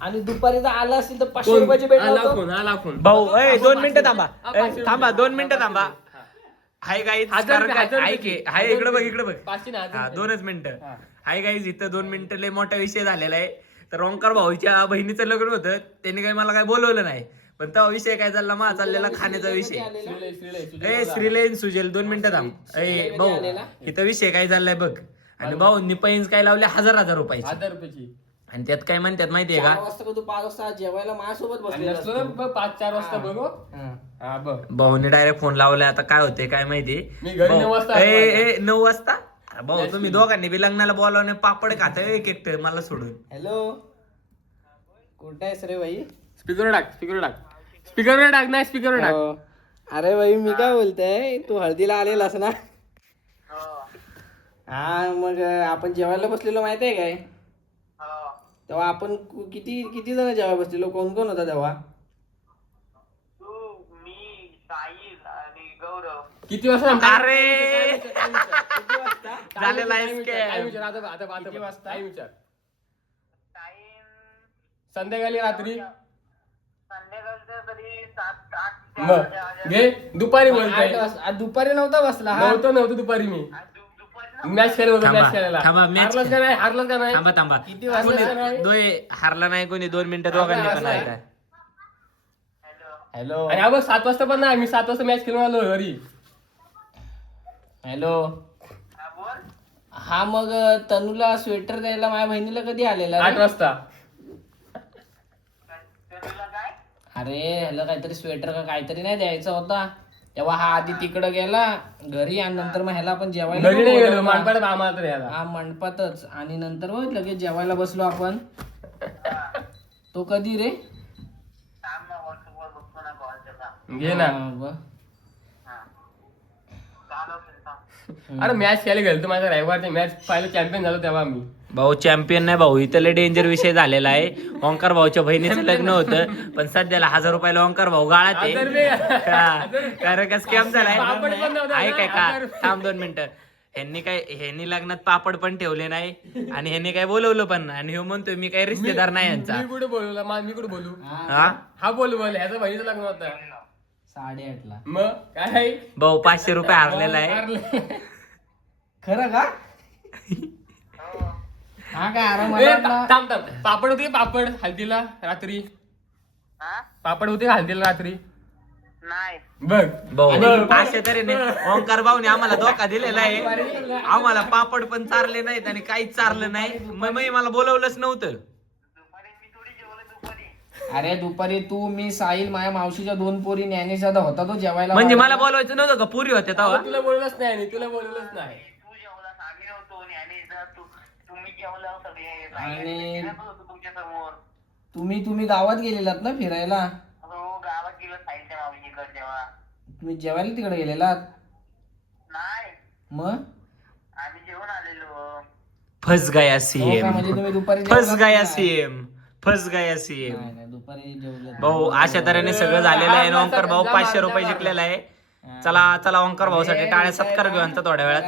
आणि दुपारी जर आला असेल तर 500 रुपयाची भेट लावतो. भाऊ 2 मिनिटं थांबा. थांबा 2 मिनिटं थांबा. हाय गाईज, हाय इकडे बघ. 2च मिनिटं. हाय गाईज, इथं 2 मिनिटं लय मोठा विषय झालेला आहे. तर ओंकार भाऊच्या बहिणीचं लग्न होतं, त्यांनी काही मला काय बोलवलं नाही. पण तेव्हा विषय काय चालला, मा चाललेला खाण्याचा विषय. श्रीलेन सुजेल 2 मिनिटं थांब. भाऊ इथं विषय काय चाललाय बघ. आणि भाऊंनी पैंज काय लावले 1000 रुपयाची. आणि त्यात काय म्हणतात माहितीये का, 4 वाजता तू 5 वाजता जेवायला माझ्यासोबत बसलेला 5-4 वाजता बघू. भाऊने डायरेक्ट फोन लावलाय. आता काय होते काय माहिती. मी घरी 9 वाजता 9 वाजता भाऊ तुम्ही दोघांनी बी लग्नाला बोलावणे पापड खात एक एकटं मला सोडून. हॅलो, कुठे आहेस रे भाई? स्पीकर टाक नाही स्पीकर टाक. अरे भाई मी काय बोलतोय, तू हळदीला आलेलास ना? हा, मग आपण जेवायला बसलेलो माहिती आहे काय? तेव्हा आपण किती जण जेवायला बसलेलो? कोण कोण होता तेव्हा? किती वाजता? अरे झालेला आहे किती वाजता? संध्याकाळी रात्री घे. दुपारी बोलतोय. दुपारी नव्हता बसला हा? नव्हतं दुपारी. मी मॅच खेळायला. हारलाच का नाही? थांबा. किती वाजता? हारला नाही कोणी. 2 मिनिटं दोघांनी पण आहे काय. हॅलो आणि आपण 7 वाजता पण नाही. मी 7 वाजता मॅच खेळून आलो घरी. हॅलो, हा मग तनूला स्वेटर द्यायला माझ्या बहिणीला कधी आलेला? 8 वाजता. अरे ह्याला काहीतरी स्वेटर का काहीतरी नाही द्यायचा होता. तेव्हा हा आधी तिकडं गेला घरी, आणि नंतर मग ह्याला आपण जेवायला घरी नाही गेलो, मानपाड्यात आम्हाला तर यायला. हा, मंडपातच. आणि नंतर मग लगेच जेवायला बसलो आपण. तो कधी रे? घे ना. अरे मॅच खेळायला गेलो माझ्या रविवारची मॅच पाहिलं, चॅम्पियन झालो तेव्हा मी. भाऊ चॅम्पियन नाही भाऊ, इथं लय डेंजर विषय झालेला आहे. ओंकार भाऊच्या बहिणीचं लग्न होतं, पण सध्याला 1000 रुपयाला ओंकार भाऊ गाळात आहे. कारण का स्कॅम झालाय. आहे काय का? थांब 2 मिनिटं. ह्यांनी लग्नात पापड पण ठेवले नाही, आणि ह्यांनी काय बोलवलं पण नाही. आणि ह्यो म्हणतोय मी काही रिश्तेदार नाही यांचा. मी कुठे बोलवला? मी कुठे बोलू? हा बोल ह्याचं बहिणीचं लग्न होतं 8:30ला. मग काय भाऊ 500 रुपये हारलेला आहे. खरं का? हा काय? अरे मला थांब. पापड होते हल्दीला रात्री. पापड होते हल्दीला रात्री. नाही बघ भाऊ अशा तऱ्हेने ओंकार भाऊने आम्हाला धोका दिलेला आहे. आम्हाला पापड पण चारले नाहीत आणि काहीच चारलं नाही. मग मला बोलवलंच नव्हतं. अरे दुपारी तू, मी, साहिल, माझ्या मावशीच्या 2 पोरी, ज्ञानेश दादा होता तो जेवायला. म्हणजे मला बोलवायचं नव्हतं का? पुरी होते तेव्हा. तुला बोललंच नाही. तू जेवलास, आम्ही नव्हतो. तुम्ही जेवला सगळे आणि तुमच्या समोर. तुम्ही गावात गेलेलात ना फिरायला? हो, गावात गेलो साहिलच्या मावशीकडे. तेव्हा तुम्ही जेवायला तिकडे गेलेलात? नाही, मग आम्ही जेवण आलेलो. फस गया हो सीएम. का? म्हणजे तुम्ही दुपारी फस जेवलात गया का? सीएम. फस गया सीएम. नाही, दुपारी जेवले. भाऊ अशा तऱ्हेने सगळं झालेलं आहे. ओंकार भाऊ 500 रुपये जिंकलेला आहे. चला ओंकार भाऊ साठी टाळ्या सत्कार घेऊ यांचा थोड्या वेळात.